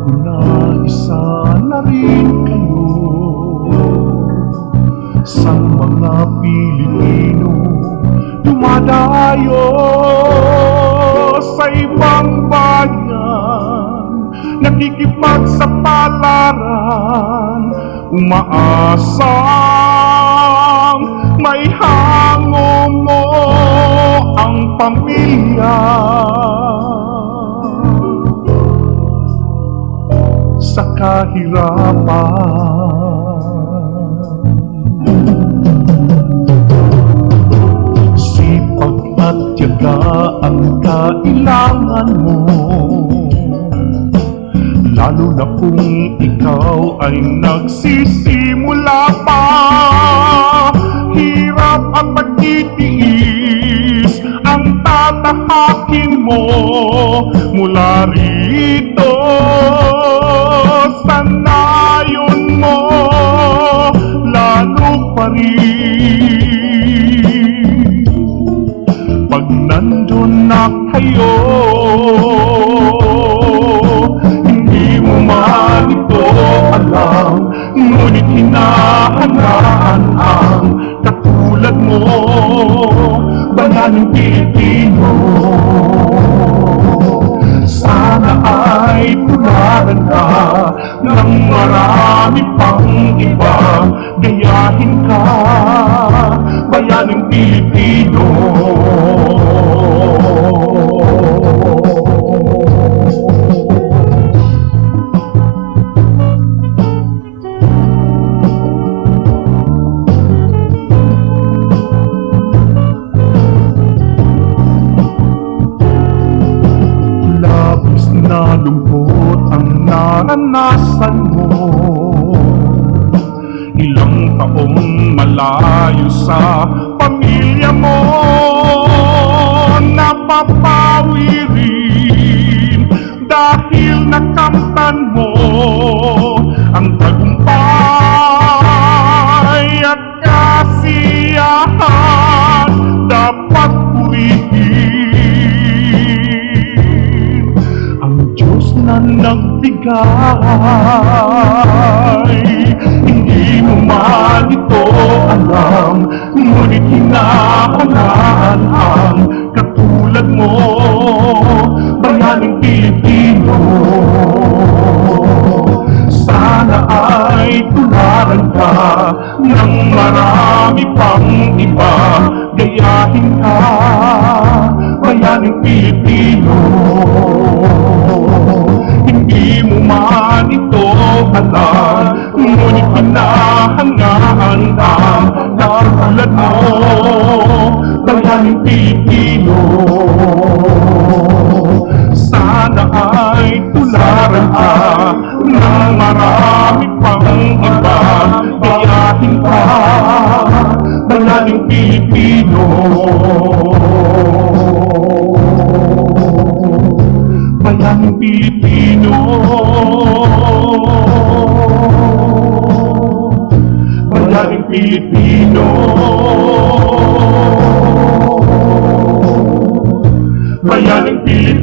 ko na isa na rin kayo sa mga Pilipino dumadayo sa ibang bayan, nakikipagsapalaran, umaasang may hango mo ang pamilya. Sa kahirapan, sipag at tiyaga ang kailangan mo, lalo na kung ikaw ay nagsisimula pa. Hirap at pagtitiis ang tatahakin mo mula rito. Sanayon mo lalo pa rin pag nandun na kayo. Hindi mo man ito alam, ngunit hinahangaan ang katulad mo, bayaning Pilipino. Sana ay tularan ka ng marami pang iba, gayahin ka, bayaning Pilipino. Na lungkot ang naranasan mo, ilang taong malayo sa pamilya mo, napapawi rin dahil nakamtan mo ang tagumpay at kasiyahan. Dapat purihin Diyos na nagbigay. Hindi mo man ito alam, ngunit hinahangaan ang katulad mo, bayaning Pilipino. Sana ay tularan ka ng marami pang iba, gayahin ka, bayaning Pilipino. Hindi mo man ito alam, ngunit hinahangaan ang katulad mo, bayaning Pilipino. Sana ay tularan ka ng marami pang iba, gayahin ka, bayaning Pilipino. Bayaning Pilipino, bayaning Pilipino, bayaning Pilipino.